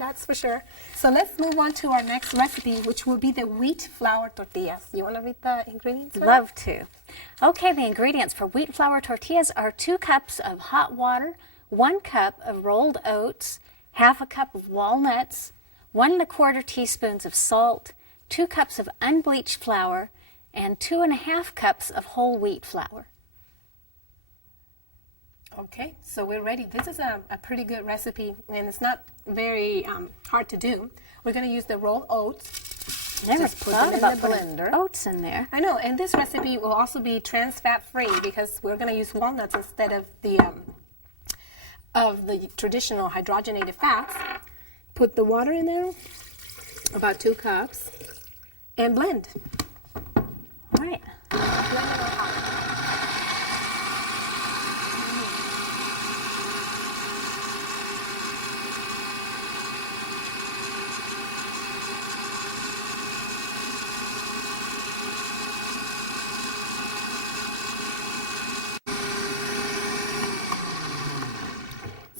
That's for sure. So let's move on to our next recipe, which will be the wheat flour tortillas. You want to read the ingredients? Love to. Okay, the ingredients for wheat flour tortillas are 2 cups of hot water, 1 cup of rolled oats, half a cup of walnuts, 1 1/4 teaspoons of salt, 2 cups of unbleached flour, and 2 1/2 cups of whole wheat flour. Okay, so we're ready. This is a pretty good recipe, and it's not very hard to do. We're going to use the rolled oats. Never Just put thought them in about the putting blender. oats in there. I know, and this recipe will also be trans fat free because we're going to use walnuts instead of the traditional hydrogenated fats. Put the water in there, about 2 cups, and blend. All right. Blend it all out.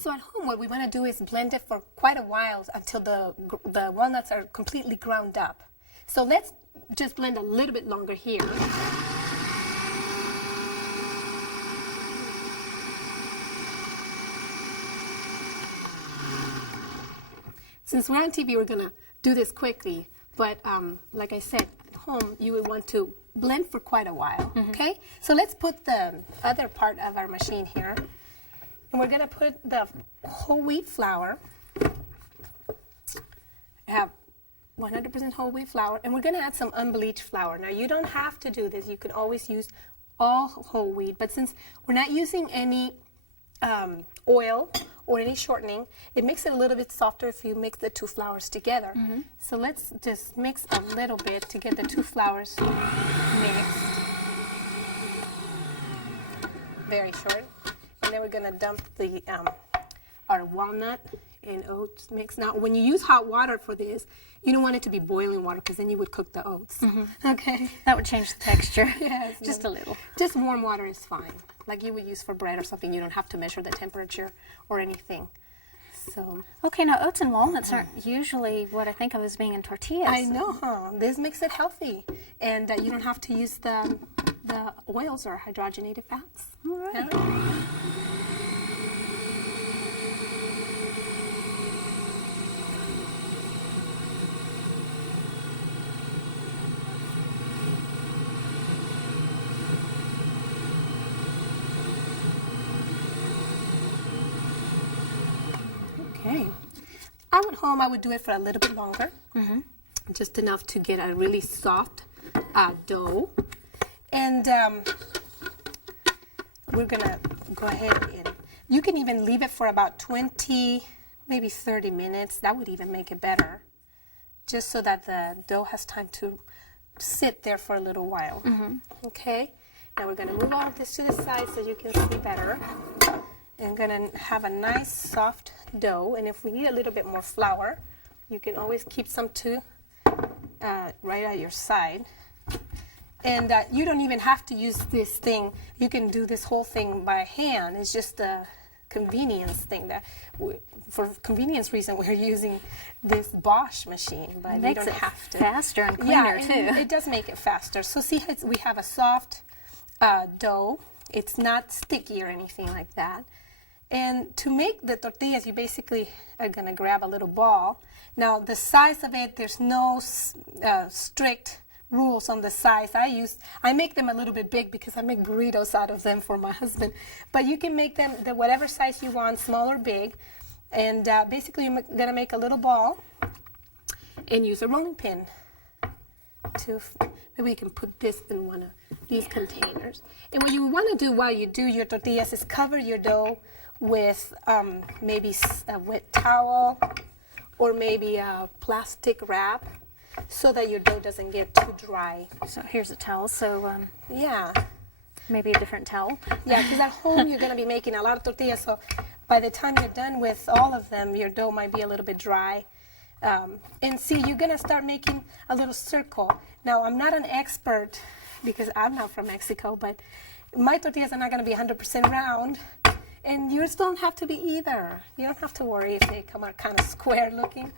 So at home, what we want to do is blend it for quite a while until the walnuts are completely ground up. So let's just blend a little bit longer here. Since we're on TV, we're going to do this quickly. But like I said, at home, you would want to blend for quite a while, okay? So let's put the other part of our machine here. And we're going to put the whole wheat flour. I have 100% whole wheat flour. And we're going to add some unbleached flour. Now, you don't have to do this. You can always use all whole wheat. But since we're not using any oil or any shortening, it makes it a little bit softer if you mix the 2 flours together. So let's just mix a little bit to get the 2 flours mixed. Very short. And then we're going to dump the our walnut and oats mix. Now, when you use hot water for this, you don't want it to be boiling water because then you would cook the oats. Okay? That would change the texture. Yes. Just a little. Just warm water is fine. Like you would use for bread or something. You don't have to measure the temperature or anything. So. Okay, now oats and walnuts aren't usually what I think of as being in tortillas. I know, huh? This makes it healthy. And you don't have to use the oils or hydrogenated fats. All right. Yeah. Okay. At home, I would do it for a little bit longer. Just enough to get a really soft dough. And we're going to go ahead and you can even leave it for about 20, maybe 30 minutes. That would even make it better. Just so that the dough has time to sit there for a little while. Okay. Now we're going to move all of this to the side so you can see better. And going to have a nice soft dough. And if we need a little bit more flour, you can always keep some too right at your side. And you don't even have to use this thing. You can do this whole thing by hand. It's just a convenience thing. That for convenience reason, we're using this Bosch machine, but we don't have to. Faster and cleaner too. It does make it faster. So see, we have a soft dough. It's not sticky or anything like that. And to make the tortillas, you basically are going to grab a little ball. Now, the size of it, there's no strict rules on the size. I make them a little bit big because I make burritos out of them for my husband. But you can make them whatever size you want, small or big. And basically, you're going to make a little ball and use a rolling pin. Maybe you can put this in one of these containers. And what you want to do while you do your tortillas is cover your dough with maybe a wet towel or maybe a plastic wrap so that your dough doesn't get too dry. So here's a towel. So yeah, maybe a different towel. Yeah, because at home you're going to be making a lot of tortillas. So by the time you're done with all of them, your dough might be a little bit dry. And see, you're going to start making a little circle. Now, I'm not an expert because I'm not from Mexico, but my tortillas are not going to be 100% round. And yours don't have to be either. You don't have to worry if they come out kind of square looking.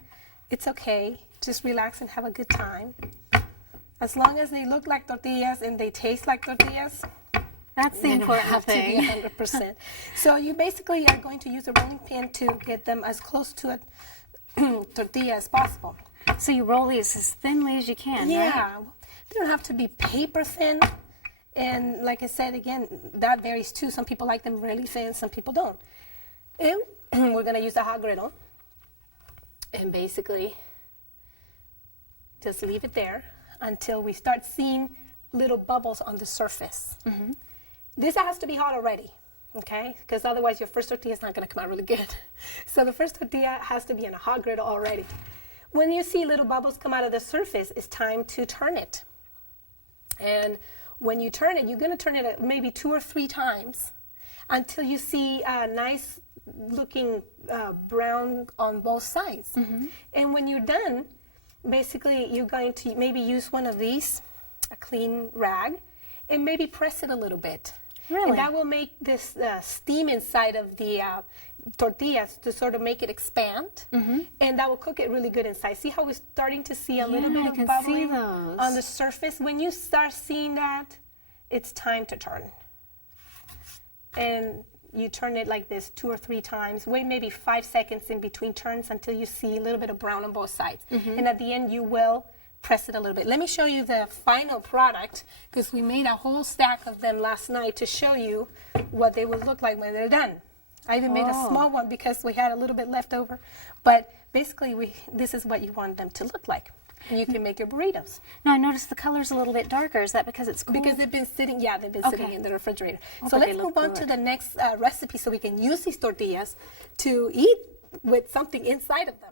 It's okay. Just relax and have a good time. As long as they look like tortillas and they taste like tortillas, That's the they don't important have thing. to be 100%. So you basically are going to use a rolling pin to get them as close to a tortilla as possible. So you roll these as thinly as you can, right? Yeah, they don't have to be paper thin. And like I said, again, that varies too. Some people like them really thin, some people don't. And we're going to use a hot griddle. And basically, just leave it there until we start seeing little bubbles on the surface. This has to be hot already, okay? Because otherwise your first tortilla is not going to come out really good. So the first tortilla has to be in a hot griddle already. When you see little bubbles come out of the surface, it's time to turn it. And when you turn it, you're going to turn it maybe 2 or 3 times until you see a nice looking brown on both sides. And when you're done, basically you're going to maybe use one of these, a clean rag, and maybe press it a little bit. Really? And that will make this steam inside of the tortillas to sort of make it expand, and that will cook it really good inside. See how we're starting to see a little Yeah, bit I of can bubbling see those. on the surface? When you start seeing that, it's time to turn. And you turn it like this 2 or 3 times. Wait maybe 5 seconds in between turns until you see a little bit of brown on both sides. And at the end, you will press it a little bit. Let me show you the final product, because we made a whole stack of them last night to show you what they would look like when they're done. I even made a small one because we had a little bit left over. But basically, this is what you want them to look like. And you can make your burritos. Now I noticed the color's a little bit darker. Is that because it's cool? Because they've been sitting, they've been sitting in the refrigerator. Oh, So but they let's look move on to good. the next recipe so we can use these tortillas to eat with something inside of them.